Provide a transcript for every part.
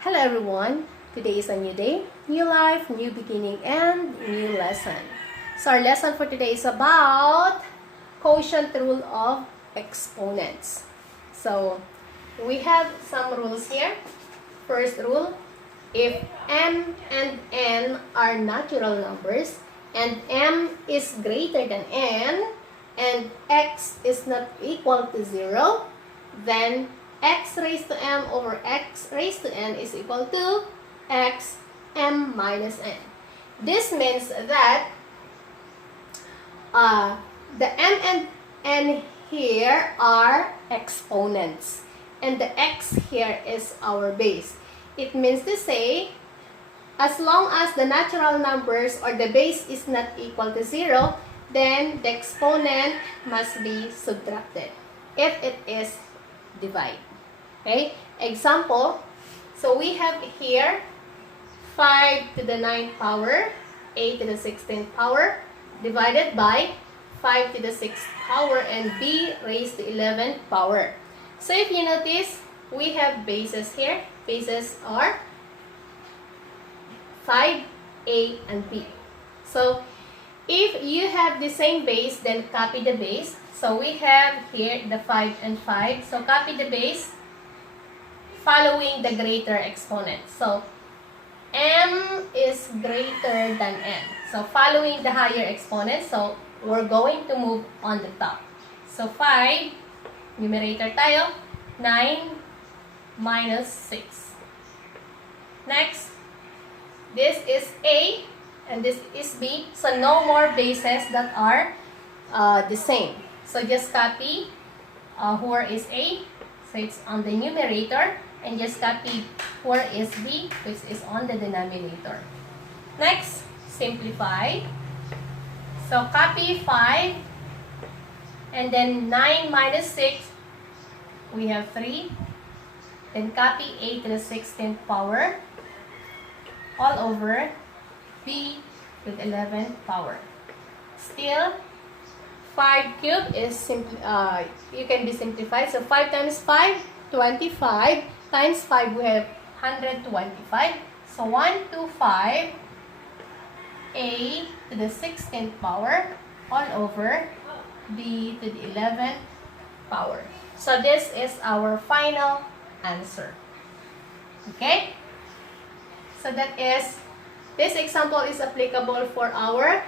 Hello everyone, today is a new day, new life, new beginning, and new lesson. So our lesson for today is about quotient rule of exponents. So we have some rules here. First rule, if m and n are natural numbers and m is greater than n and x is not equal to 0, then x raised to m over x raised to n is equal to x m minus n. This means that the m and n here are exponents and the x here is our base. It means to say, as long as the natural numbers or the base is not equal to 0, then the exponent must be subtracted if it is divided. Okay, example, so we have here 5 to the 9th power, a to the 16th power, divided by 5 to the 6th power, and b raised to 11th power. So if you notice, we have bases here. Bases are 5, a, and b. So if you have the same base, then copy the base. So we have here the 5 and 5. So copy the base following the greater exponent. So m is greater than n. So following the higher exponent, so we're going to move on the top. So 5, numerator tayo, 9 minus 6. Next, this is a and this is b. So no more bases that are the same. So just copy where is a, so it's on the numerator, and just copy where is b, which is on the denominator. Next, simplify. So copy 5, and then 9 minus 6, we have 3. Then copy a to the 16th power all over b with 11th power. Still, 5 cubed is you can be simplified. So 5 times 5, 25. Times 5, we have 125. So 125 a to the 16th power all over b to the 11th power. So this is our final answer. Okay? So that is, this example is applicable for our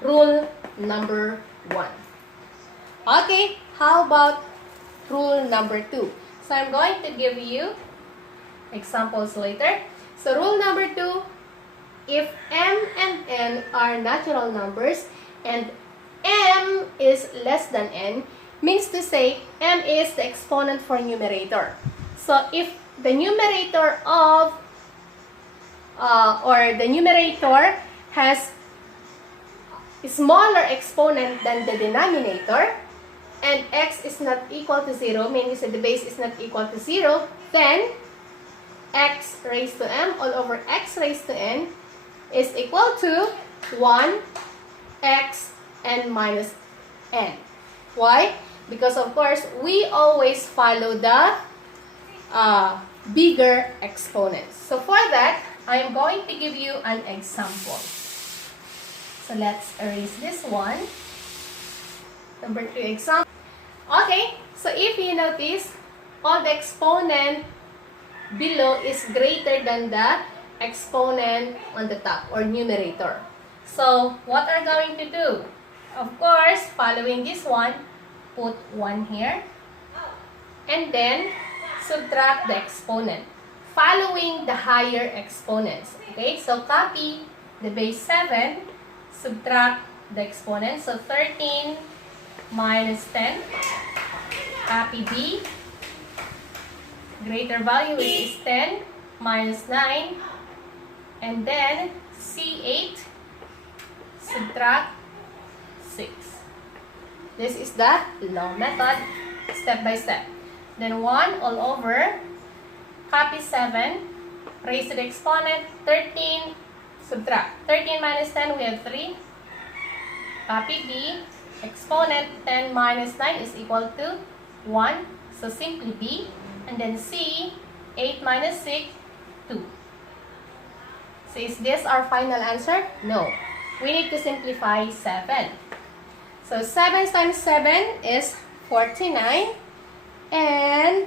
rule number 1. Okay, how about rule number 2? So I'm going to give you examples later. So rule number 2, if m and n are natural numbers and m is less than n, means to say m is the exponent for numerator. So if the numerator of the numerator has a smaller exponent than the denominator, and x is not equal to 0, meaning that the base is not equal to 0, then x raised to m all over x raised to n is equal to 1 x n minus n. Why? Because of course, we always follow the bigger exponents. So for that, I am going to give you an example. So let's erase this one. Number 2 example. Okay, so if you notice, all the exponent below is greater than the exponent on the top or numerator. So what are we going to do? Of course, following this one, put 1 here and then subtract the exponent following the higher exponents. Okay, so copy the base 7, subtract the exponent. So 13 minus 10, copy b, greater value which is 10 minus 9, and then c8, subtract 6. This is the long method, step by step. Then 1 all over, copy 7, raise to the exponent, 13, subtract. 13 minus 10, we have 3. Copy b, exponent 10 minus 9 is equal to 1. So simply b. And then c, 8 minus 6, 2. So is this our final answer? No. We need to simplify 7. So 7 times 7 is 49. And,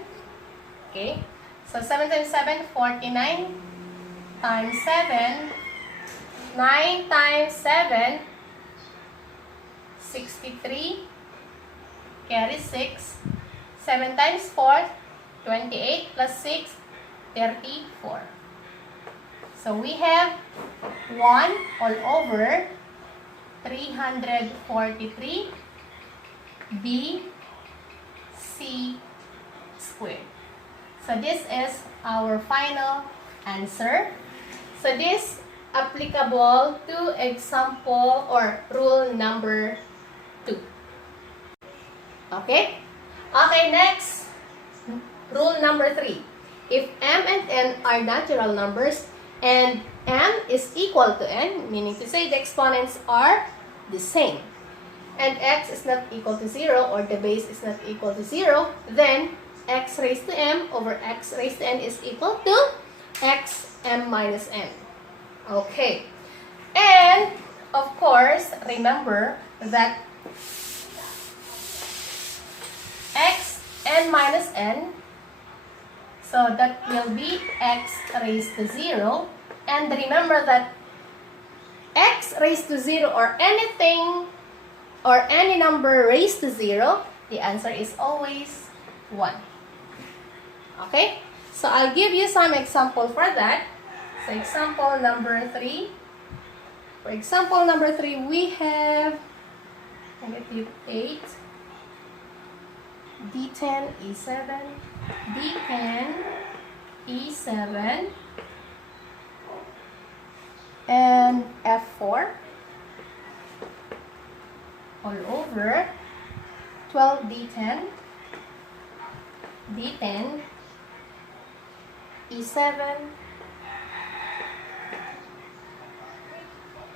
okay, so 7 times 7, 49 times 7, 9 times 7, 63, carry 6, 7 times 4, 28 plus 6, 34. So we have 1 all over 343 B C squared. So this is our final answer. So this applicable to example or rule number 2. Okay? Okay, next. Rule number 3. If m and n are natural numbers and m is equal to n, meaning to say the exponents are the same, and x is not equal to 0 or the base is not equal to 0, then x raised to m over x raised to n is equal to x m minus n. Okay. And, of course, remember that x n minus n, so that will be x raised to 0. And remember that x raised to 0 or anything or any number raised to 0, the answer is always 1. Okay? So I'll give you some example for that. So example number 3. For example number 3, we have negative 8, D10, E7, D10, E7, and F4 all over 12 D10, D10, E7,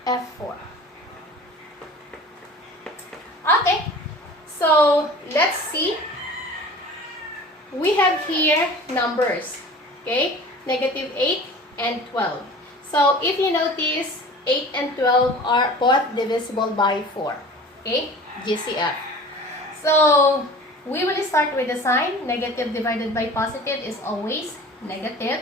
F4. Okay, so let's see. We have here numbers, okay? Negative 8 and 12. So if you notice, 8 and 12 are both divisible by 4, okay? GCF. So we will start with the sign. Negative divided by positive is always negative.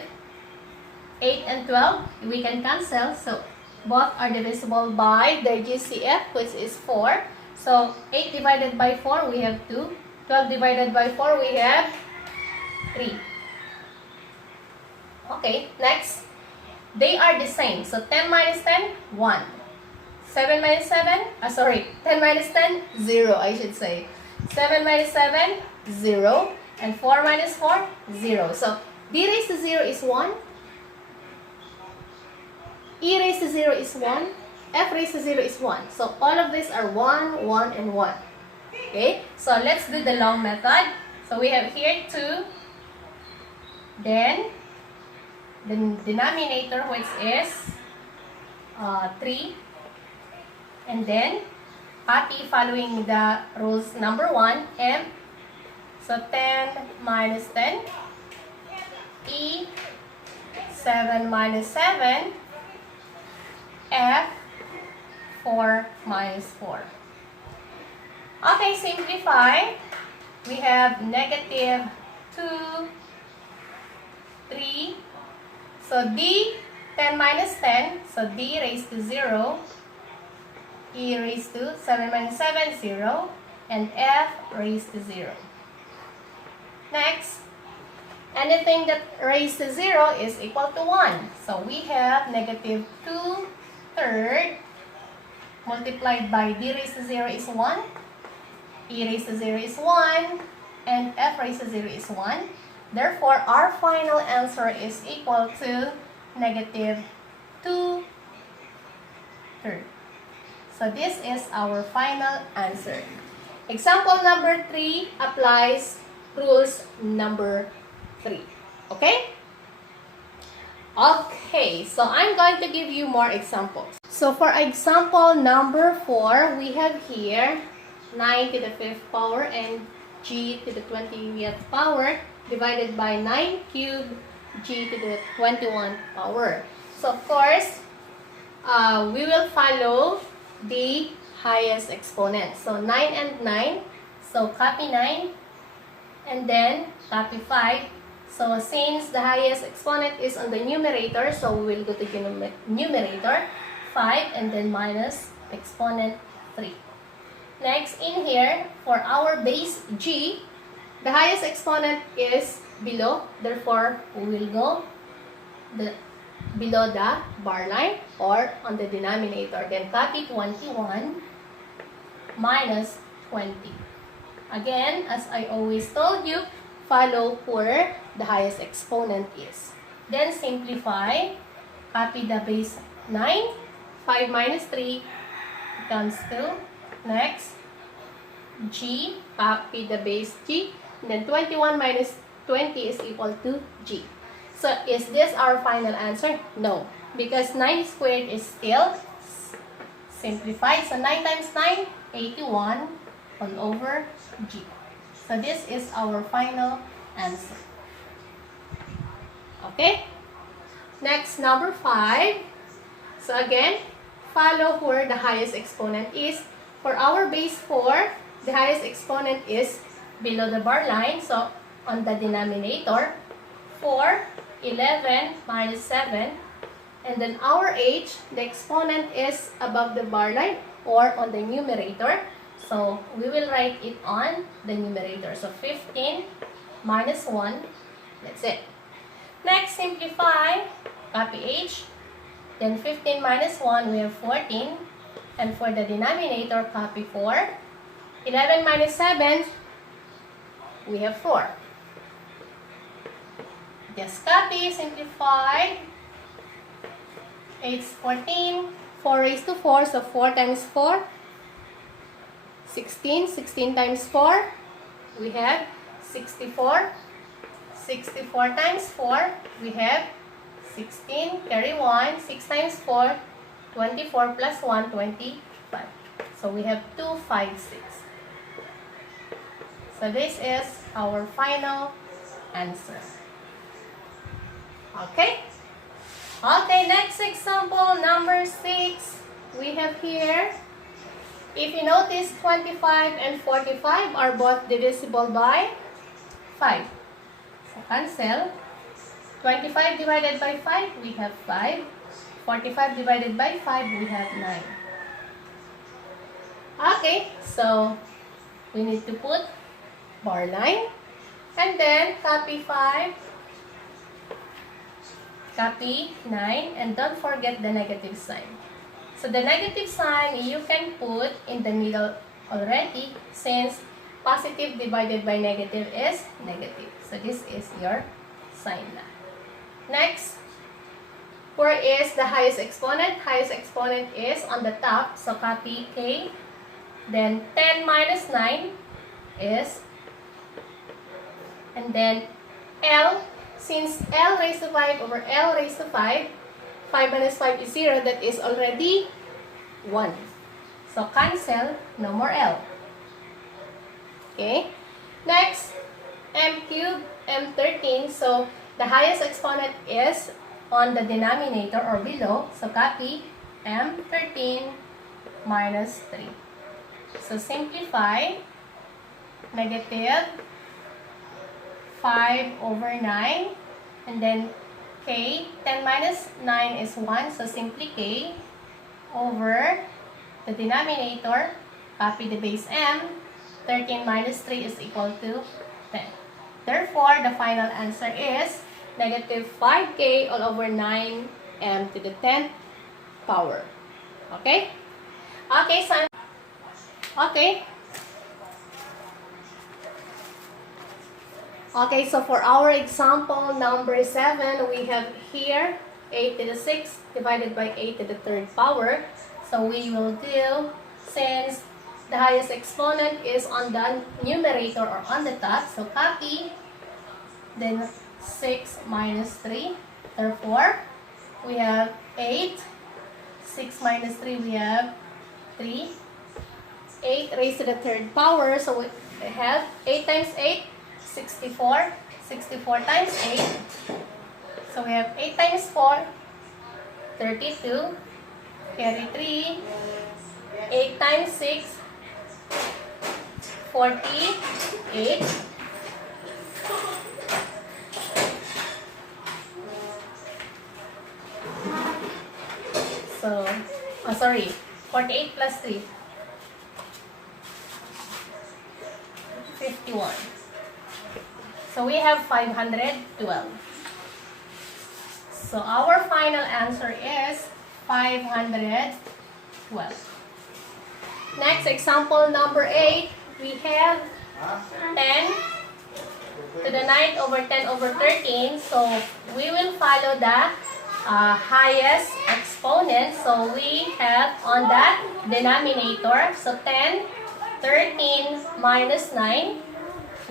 8 and 12, we can cancel. So both are divisible by their GCF, which is 4. So 8 divided by 4, we have 2. 12 divided by 4, we have 3. Okay, next. They are the same. So 10 minus 10, 1. 7 minus 7, 10 minus 10, 0, I should say. 7 minus 7, 0. And 4 minus 4, 0. So b raised to 0 is 1. E raised to 0 is 1. F raised to 0 is 1. So all of these are 1, 1, and 1. Okay, so let's do the long method. So we have here 2. Then the denominator, which is 3. And then copy following the rules number 1, m. So 10 minus 10. E 7 minus 7. F 4 minus 4. Okay, simplify. We have negative 2, 3. So D 10 minus 10. So D raised to 0. E raised to 7 minus 7, 0. And F raised to 0. Next, anything that raised to 0 is equal to 1. So we have negative 2 third multiplied by D raised to 0 is 1. E raised to 0 is 1. And F raised to 0 is 1. Therefore, our final answer is equal to negative 2 third. So this is our final answer. Example number 3 applies rules number 3. Okay? Okay, so I'm going to give you more examples. So for example number 4, we have here 9 to the 5th power and g to the 20th power divided by 9 cubed g to the 21 power. So of course, we will follow the highest exponent. So 9 and 9. So copy 9 and then copy 5. So since the highest exponent is on the numerator, so we will go to the numerator 5 and then minus exponent 3. Next, in here, for our base g, the highest exponent is below. Therefore, we will go below the bar line or on the denominator. Then copy 21 minus 20. Again, as I always told you, follow where the highest exponent is. Then simplify. Copy the base 9. 5 minus 3 becomes 2. Next, g. Copy the base g. And then 21 minus 20 is equal to g. So, is this our final answer? No. Because 9 squared is still simplified. So, 9 times 9, 81 all over g. So, this is our final answer. Okay? Next, number 5. So, again, follow where the highest exponent is. For our base 4, the highest exponent is below the bar line. So, on the denominator, 4, 11 minus 7. And then our h, the exponent is above the bar line or on the numerator. So, we will write it on the numerator. So, 15 minus 1. That's it. Next, simplify. Copy h. Then 15 minus 1, we have 14. And for the denominator, copy 4. 11 minus 7, we have 4. Just copy, simplify. 8 is 14. 4 raised to 4, so 4 times 4. 16. 16 times 4, we have 64. 64 times 4, we have 16. Carry 1. 6 times 4, 24 plus 1, 25. So we have 2, 5, 6. So this is our final answer. Okay? Okay, next example, number 6. We have here, if you notice, 25 and 45 are both divisible by 5. So cancel. 25 divided by 5, we have 5. 45 divided by 5, we have 9. Okay, so we need to put bar line. And then copy 5. Copy 9. And don't forget the negative sign. So the negative sign, you can put in the middle already since positive divided by negative is negative. So this is your sign na. Next, where is the highest exponent? Highest exponent is on the top. So copy k. Then 10 minus 9 is, and then L, since L raised to 5 over L raised to 5, 5 minus 5 is 0, that is already 1. So cancel, no more L. Okay. Next, M cubed, M13. So the highest exponent is on the denominator or below. So copy M13 minus 3. So simplify. Negative 5 over 9. And then k. 10 minus 9 is 1. So simply k over the denominator. Copy the base m. 13 minus 3 is equal to 10. Therefore, the final answer is negative 5k all over 9m to the 10th power. Okay? Okay, so okay. Okay, so for our example number 7, we have here 8 to the 6th divided by 8 to the 3rd power. So we will do, since the highest exponent is on the numerator or on the top, so copy, then 6 minus 3. Therefore, we have 8. 6 minus 3, we have 3. 8 raised to the 3rd power, so we have 8 times 8, 64. 64 times 8, So we have 8 times 4, 32. Carry 3. 8 times 6, 48. So, 48 plus 3. 51. So we have 512. So our final answer is 512. Next, example number 8, we have 10 to the 9 over 10 over 13. So we will follow the highest exponent. So we have on that denominator. So 10, 13 minus 9.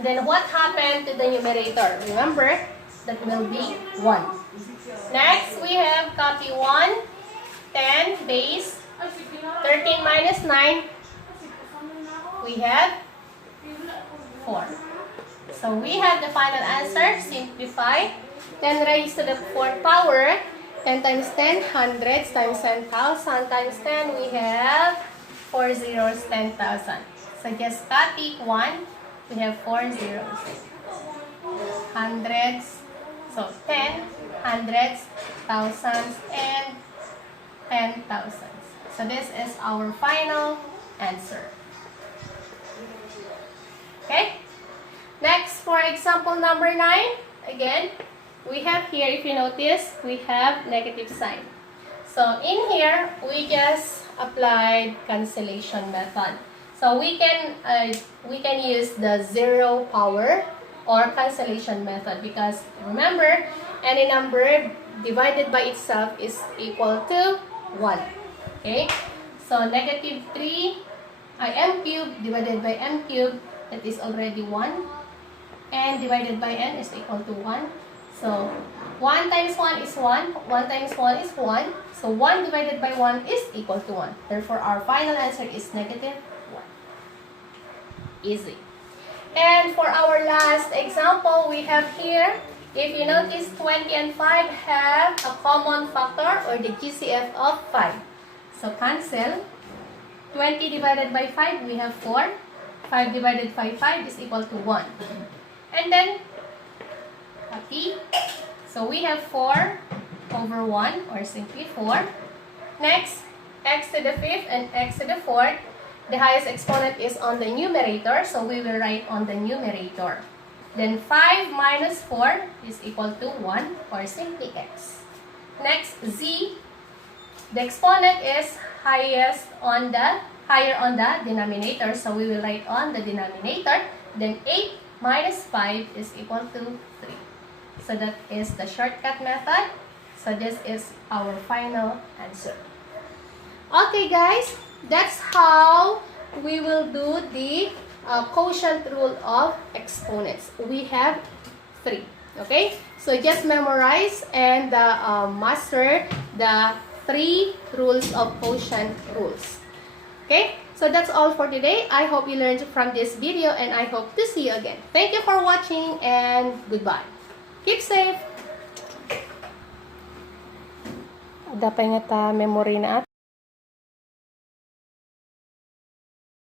Then what happened to the numerator? Remember, that will be 1. Next, we have copy 1, 10 base, 13 minus 9, we have 4. So we have the final answer, simplify. 10 raised to the 4th power, 10 times 10, hundreds times 10,000 times 10, we have 4 zeros, 10,000. So just copy 1, we have 4 zeros. Hundreds, so 10, hundreds, thousands, and 10,000. So this is our final answer. Okay? Next, for example number 9, again, we have here, if you notice, we have negative sign. So in here, we just applied cancellation method. So we can use the zero power or cancellation method because remember, any number divided by itself is equal to 1. Okay? So negative 3 m cubed divided by m cubed, that is already 1. And divided by n is equal to 1. So 1 times 1 is 1. 1 times 1 is 1. So 1 divided by 1 is equal to 1. Therefore, our final answer is negative 1. Easy. And for our last example, we have here, if you notice, 20 and 5 have a common factor or the GCF of 5. So cancel. 20 divided by 5, we have 4. 5 divided by 5 is equal to 1. And then, copy. So we have 4 over 1, or simply 4. Next, x to the 5th and x to the 4th. The highest exponent is on the numerator, so we will write on the numerator. Then 5 minus 4 is equal to 1, or simply x. Next, z. The exponent is higher on the denominator, so we will write on the denominator. Then 8 minus 5 is equal to 3. So that is the shortcut method. So this is our final answer. Okay guys, that's how we will do the quotient rule of exponents. We have 3. Okay, so just memorize and master the 3 rules of quotient rules. Okay, so that's all for today. I hope you learned from this video and I hope to see you again. Thank you for watching and goodbye. Keep safe. Dapat nga ta memory na